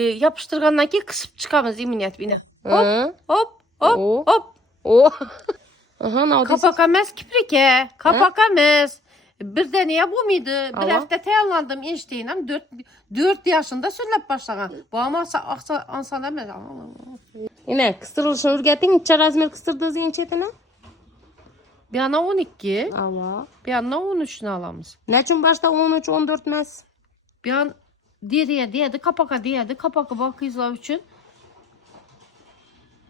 yapıştırgandan ki kısıp çıkamız emniyet bine. Hop Hı. hop hop O. hop. O. Aha, ne oldu? Kapak emez kiprike. Kapak emez. Bir deneye bu muydu? Bir Allah. hafta teyarlandım Einstein'im. 4 yaşında söylep başlagan. Bu ama ansan emez. Yine kıstırılışını ürgettin. İçer razmer kıstırdığı zincetini. Bir yana 12. Allah. Bir yana 13'ünü alamız. Ne için başta 13-14 mes? Bir an diyedi kapaka diyedi. Kapakı bakıyızlar için.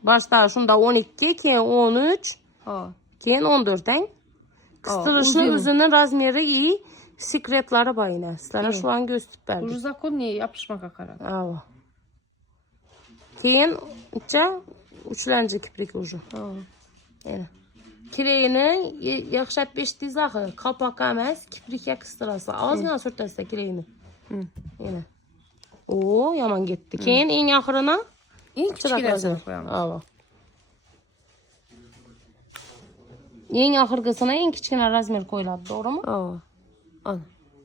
Başta şunda 12, keyin 13, Ha. keyin 14'ten. Kıstırışı uzun. özünün razmeri iyi. Sikretleri var yine. Sizlere şu an gösterip verdim. Bu zakon niye yapışmak akarat? Allah. Keyin içe uçlanca kiprik ucu. Ha. Yani. Kireğini yakşat 5 dizahı kapak emez kiprikye kıstırası. Ağzına sürtese kireğini. Yine. Oo yaman gitti. Keyin en yaxırına En küçük resmi koyalım. Allah. En yaxırgısına en kichkina razmer koyuladi, doğru mu? Al.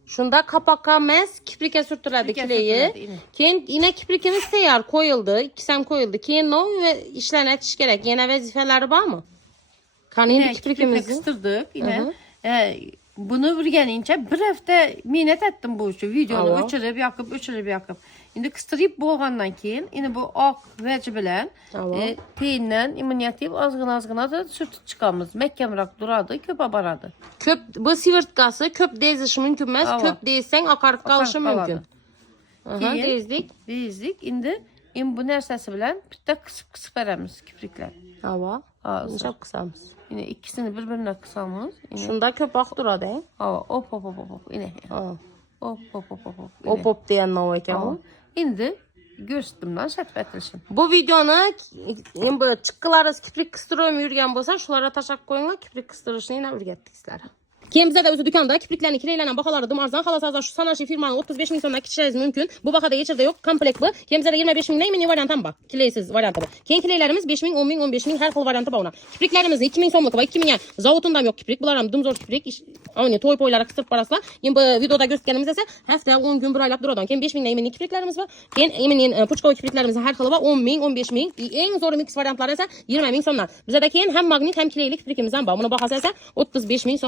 Şunda kapak emez kiprikye sürtüledi Kiprikye kireği. sürtüledi, yine. Keyin yine kiprikimiz teyar koyuldu. İkisem koyuldu. Keyin o ve işlenetiş gerek. Yine vazifeleri var mı? Kan Yine indi kiprikimizi. kıstırdık. Yine Hı bunu ürgenince bir hafta minnet ettim bu işi. Videonu Allah. öçürüp yakıp. Şimdi kıstırıp bolgandan keyin yine bu ak veci bilen Allah. teyinden immuniyatip azgın da sürtüp çıkamız. Mekkemrak duradı, köpe baradı. Köp bu sivirtkası köp deziş mümkün emas. Ava. Köp deysen akarıp kalışı kaladı. mümkün. Aha, Keyin dezdik. Dezdik. Indi bu nersesi bilen bitta kısıp veremiz kiprikler. Hava. Ağzı. Çok kısamız. Yine ikisini birbirine kısamız. Yine Şunda köp duradı. He? hop. Yine Ha. hop. Yine. Hop hop diyen ne var ki Ava. bu? Indi göğsümden şatbetilsin. Bu videonu çıkkılarız kiprik kıstırıyorum yürüyen bolsa şulara taşak koyunlar kiprik kıstırışını yine ürgettik sizlere. Kim bize de özü dükkanda kipriklerini kireylenen bakalardım arzdan halasazlar şu sanaşi firmanın 35 bin sonuna kişileriz mümkün. Bu bakada geçirde yok komplek bu. Kim bize de 25 bin neymin varyantı bak. Kileysiz varyantı bu. Kim kileylerimiz 5 bin 10 bin 15 bin her kıl varyantı bu ona. Kipriklerimiz 2000 sonluk var 2000 ya. Zavutundan yok kiprik. Bunlar dımzor kiprik. Aynı toy poylara kısıp parasla. Kim bu videoda gösterdiğimiz ise hafta 10 gün bir aylap duradan. Kim 5 bin neymin kipriklerimiz var. Kim eminin puçko kipriklerimiz her kılı var 10 bin 15 bin. En zor mix varyantları ise 20 bin sonlar. Bize de kim hem magnit hem kileylik kiprikimizden var. Bunu bakasa ise 35 bin son.